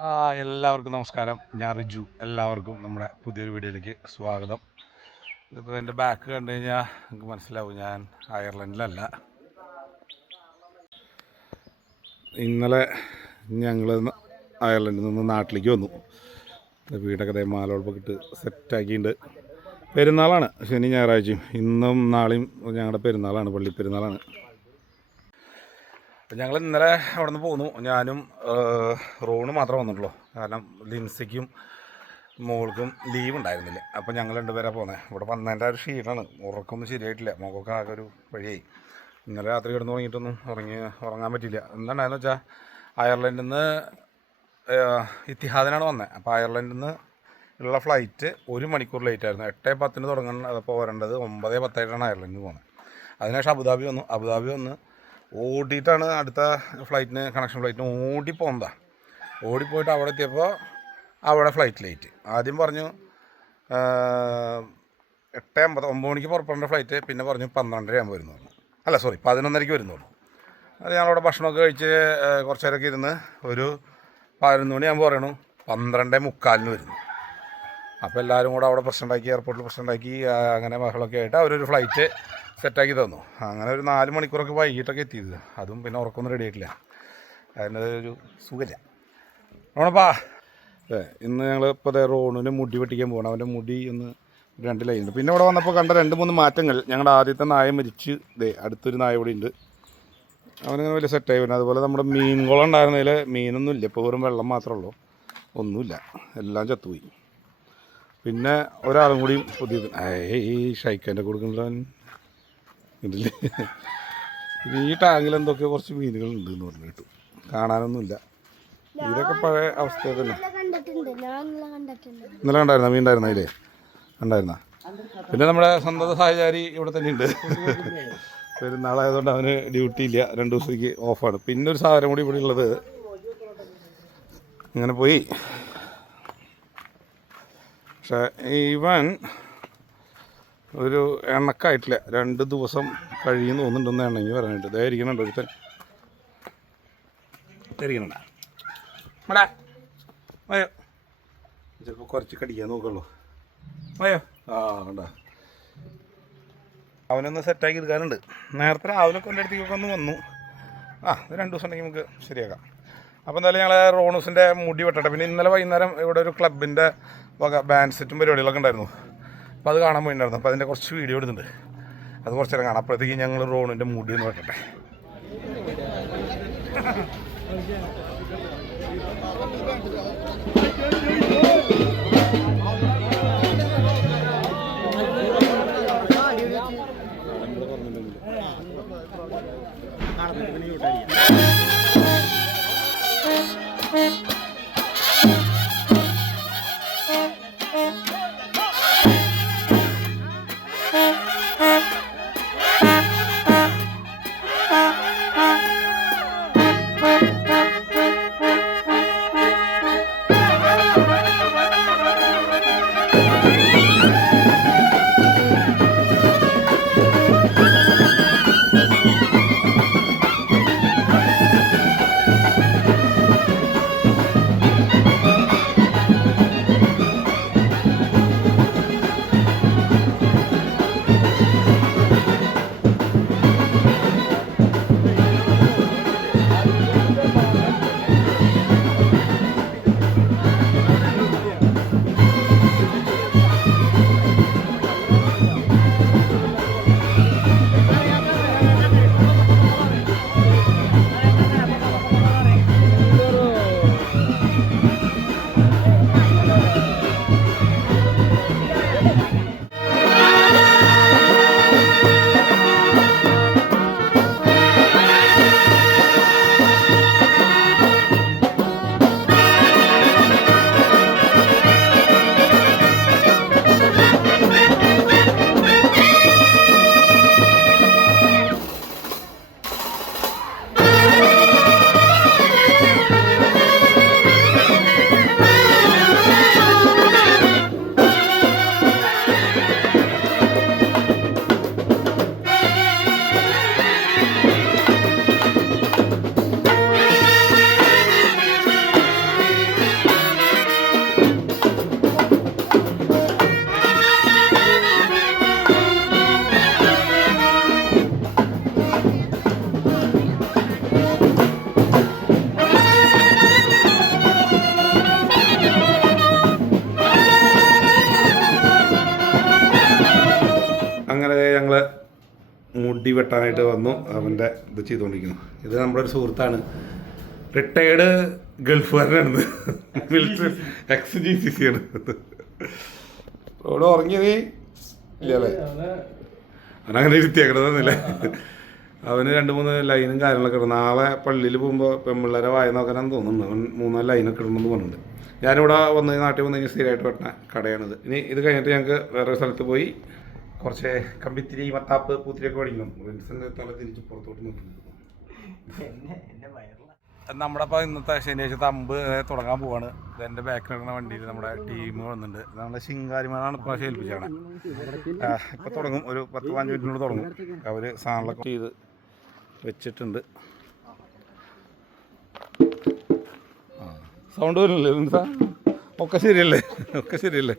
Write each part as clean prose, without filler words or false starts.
എല്ലാവർക്കും നമസ്കാരം. ഞാൻ റിജു. എല്ലാവർക്കും നമ്മുടെ പുതിയൊരു വീഡിയോയിലേക്ക് സ്വാഗതം. ഇതിപ്പോൾ എൻ്റെ ബാക്ക് കണ്ടു കഴിഞ്ഞാൽ നിങ്ങൾക്ക് മനസ്സിലാവും ഞാൻ അയർലൻഡിലല്ല. ഇന്നലെ ഞങ്ങൾ അയർലൻഡിൽ നിന്ന് നാട്ടിലേക്ക് വന്നു. വീടൊക്കെ മാലോൾപ്പൊക്കെ ഇട്ട് സെറ്റാക്കിയിട്ടുണ്ട്. പെരുന്നാളാണ്, ശനി ഞായറാഴ്ചയും. ഇന്നും നാളെയും ഞങ്ങളുടെ പെരുന്നാളാണ്, പള്ളി പെരുന്നാളാണ്. അപ്പം ഞങ്ങൾ ഇന്നലെ അവിടെ നിന്ന് പോന്നു. ഞാനും റോണ് മാത്രമേ വന്നിട്ടുള്ളൂ. കാരണം ലിൻസിക്കും മോൾക്കും ലീവ് ഉണ്ടായിരുന്നില്ല. അപ്പോൾ ഞങ്ങൾ രണ്ടുപേരാണ് പോകുന്നത്. ഇവിടെ വന്നതിൻ്റെ ഒരു ക്ഷീണമാണ്, ഉറക്കമൊന്നും ശരിയായിട്ടില്ല. മുഖമൊക്കെ ആകെ ഒരു വഴിയായി. ഇന്നലെ രാത്രി കിടന്ന് തുടങ്ങിയിട്ടൊന്നും ഉറങ്ങാൻ പറ്റിയില്ല. എന്താണെന്ന് വെച്ചാൽ അയർലൻഡിൽ നിന്ന് ഇത്തിഹാദിനാണ് വന്നത്. അപ്പോൾ അയർലൻഡിൽ നിന്ന് ഉള്ള ഫ്ലൈറ്റ് 1 മണിക്കൂർ ലേറ്റായിരുന്നു. 8:10 തുടങ്ങണം. അതപ്പോൾ വരേണ്ടത് 9:10 അയർലൻഡിൽ പോകുന്നത്. അതിനുശേഷം അബുദാബി വന്ന് ഓടിയിട്ടാണ് അടുത്ത ഫ്ലൈറ്റിന്, കണക്ഷൻ ഫ്ലൈറ്റിന് ഓടിപ്പോന്നതാണ്. ഓടിപ്പോയിട്ട് അവിടെ എത്തിയപ്പോൾ അവിടെ ഫ്ലൈറ്റ് ലേറ്റ്. ആദ്യം പറഞ്ഞു 8:50 9 മണിക്ക് പുറപ്പെടേണ്ട ഫ്ലൈറ്റ്, പിന്നെ പറഞ്ഞു 12:30 ആകുമ്പോൾ വരുന്നു പറഞ്ഞു. 11:30 വരുന്നുള്ളൂ. അത് ഞങ്ങളവിടെ ഭക്ഷണമൊക്കെ കഴിച്ച് കുറച്ച് നേരമൊക്കെ ഇരുന്ന് ഒരു 11 മണിയാകുമ്പോൾ പറയണു 12:45 വരുന്നു. അപ്പോൾ എല്ലാവരും കൂടെ അവിടെ എയർപോർട്ടിൽ പ്രശ്നം ഉണ്ടാക്കി അങ്ങനെ ബഹളമൊക്കെ ആയിട്ട് അവരൊരു ഫ്ലൈറ്റ് സെറ്റാക്കി തന്നു. അങ്ങനെ ഒരു 4 മണിക്കൂറൊക്കെ വൈകിട്ടൊക്കെ എത്തിയത്. അതും പിന്നെ ഉറക്കമൊന്നും റെഡി ആയിട്ടില്ല. അതിൻ്റെ ഒരു സുഖമില്ല. ആണപ്പാ ഇന്ന് ഞങ്ങൾ ഇപ്പോൾ റോണിന് മുടി വെട്ടിക്കാൻ പോകണം. അവൻ്റെ മുടി ഒന്ന് 2 ലൈനുണ്ട്. പിന്നെ ഇവിടെ വന്നപ്പോൾ കണ്ട 2-3 മാറ്റങ്ങൾ. ഞങ്ങളുടെ ആദ്യത്തെ നായ മരിച്ച് അടുത്തൊരു നായ ഇവിടെ ഉണ്ട്. അവനിങ്ങനെ വലിയ സെറ്റായി വരുന്നത്. അതുപോലെ നമ്മുടെ മീൻകുളം ഉണ്ടായിരുന്നതിൽ മീനൊന്നും ഇല്ല. ഇപ്പോൾ വെറും വെള്ളം മാത്രമേ ഉള്ളൂ, ഒന്നുമില്ല, എല്ലാം ചത്തുപോയി. പിന്നെ ഒരാളും കൂടിയും പുതിയത് ഷൈക്കൻ്റെ കൊടുക്കുന്നവൻ ഇതില്ലേ. ഈ ടാങ്കിൽ എന്തൊക്കെ കുറച്ച് മീനുകളുണ്ട് എന്ന് പറഞ്ഞു കേട്ടു. കാണാനൊന്നുമില്ല. ഇതൊക്കെ പഴയ അവസ്ഥ തന്നെ. ഇന്നലെ കണ്ടായിരുന്ന മീൻ ഉണ്ടായിരുന്ന അതിലേ ഉണ്ടായിരുന്ന. പിന്നെ നമ്മുടെ സ്വന്തം സഹചാരി ഇവിടെ തന്നെ ഉണ്ട്. പെരുന്നാളായതുകൊണ്ട് അവന് ഡ്യൂട്ടി ഇല്ല, 2 ദിവസത്തേക്ക് ഓഫാണ്. പിന്നെ ഒരു സാധനം കൂടി ഇവിടെ ഉള്ളത്. ഇങ്ങനെ പോയി. പക്ഷേ ഇവൻ ഒരു എണ്ണക്കായിട്ടില്ല, 2 ദിവസം കഴിയുമെന്ന് തോന്നുന്നുണ്ടെന്ന് എണ്ണങ്ങി പറയാനായിട്ട്. ഇതായിരിക്കണുണ്ട് ഒരുത്തൻ ഇരിക്കണ മടാ മയോ. ചിലപ്പോൾ കുറച്ച് കടിക്കാൻ നോക്കുള്ളൂ. മയോ കണ്ടാ അവനൊന്ന് സെറ്റാക്കി എടുക്കാനുണ്ട്. നേരത്തെ രാവിലെ കൊൻ്റെ അടുത്തേക്കൊക്കെ ഒന്ന് വന്നു. 2 ദിവസം ഉണ്ടെങ്കിൽ നമുക്ക് ശരിയാക്കാം. അപ്പോൾ എന്തായാലും ഞങ്ങൾ റോണൂസിൻ്റെ മുടി വെട്ടട്ടെ. പിന്നെ ഇന്നലെ വൈകുന്നേരം ഇവിടെ ഒരു ക്ലബിൻ്റെ വക ബാൻഡ് സെറ്റും പരിപാടികളൊക്കെ ഉണ്ടായിരുന്നു. അപ്പോൾ അത് കാണാൻ പോയിട്ടുണ്ടായിരുന്നു. അപ്പോൾ അതിൻ്റെ കുറച്ച് വീഡിയോ എടുത്തിട്ടുണ്ട്. അത് കുറച്ച് നേരം കാണാം. അപ്പോഴത്തേക്ക് ഞങ്ങൾ റോണിൻ്റെ മുടി ഒന്ന് വെട്ടട്ടെ. ഞങ്ങൾ മുടി വെട്ടാനായിട്ട് വന്നു. അവൻ്റെ ഇത് ചെയ്തുകൊണ്ടിരിക്കുന്നു. ഇത് നമ്മുടെ ഒരു സുഹൃത്താണ്, റിട്ടയേർഡ് ഗൾഫുകാരനാണ്, മിലിറ്ററി XGCC ആണ്. അവിടെ ഉറങ്ങിയത് ഇല്ലല്ലേ, അവനങ്ങനെ ഇരുത്തിയേക്കണതെന്നില്ല. അവന് 2-3 ലൈനും കാര്യങ്ങളൊക്കെ ഇടും. നാളെ പള്ളിയിൽ പോകുമ്പോൾ പെൺപിള്ളേരെ വായ നോക്കാനാന്ന് തോന്നുന്നു. അവൻ 3-4 ലൈനൊക്കെ ഇടണമെന്ന് പറഞ്ഞിട്ടുണ്ട്. ഞാനിവിടെ നാട്ടിൽ വന്നു കഴിഞ്ഞാൽ സ്ഥിരമായിട്ട് വെട്ടണ കടയാണിത്. ഇനി ഇത് കഴിഞ്ഞിട്ട് ഞങ്ങൾക്ക് വേറൊരു സ്ഥലത്ത് പോയി കുറച്ച് കമ്പിത്തിരി, മത്താപ്പ്, പൂത്തിരിയൊക്കെ മേടിക്കണം. ഫ്രണ്ട്സിൻ്റെ തല തിരിച്ച് പുറത്തോട്ട് നോക്കുന്നു. നമ്മുടെ ഇപ്പോൾ ഇന്നത്തെ ശനിയാഴ്ച അമ്പ് തുടങ്ങാൻ പോവാണ്. ഇതെൻ്റെ ബാക്കിൽ നടക്കുന്ന വണ്ടിയിൽ നമ്മുടെ ടീം വന്നിട്ടുണ്ട്. നമ്മുടെ ശിങ്കാരിമാനാണ് ഇപ്പോൾ ഏൽപ്പിച്ചാണ്. ഇപ്പോൾ തുടങ്ങും, ഒരു 10-15 മിനിറ്റിനോട് തുടങ്ങും. അവർ സാധനങ്ങളൊക്കെ ചെയ്ത് വെച്ചിട്ടുണ്ട്. സൗണ്ട് വരുന്നില്ലേ? ഒക്കെ ശരിയല്ലേ? ഒക്കെ ശരിയല്ലേ?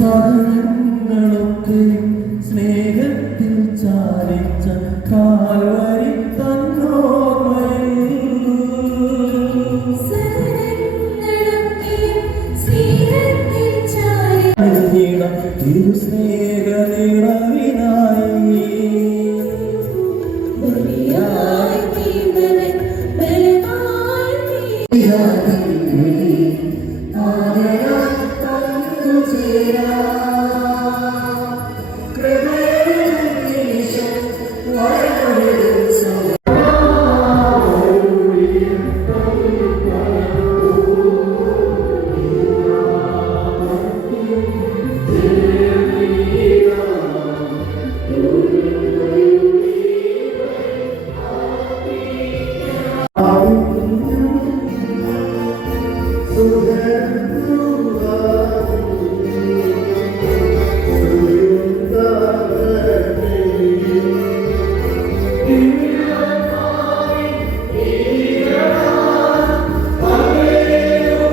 സഹനങ്ങളൊക്കെ സ്നേഹത്തിൽ ചാലിച്ച കാൽവരി തന്നോർമ്മയിൽ തിരു സ്നേഹ നിറവിനായി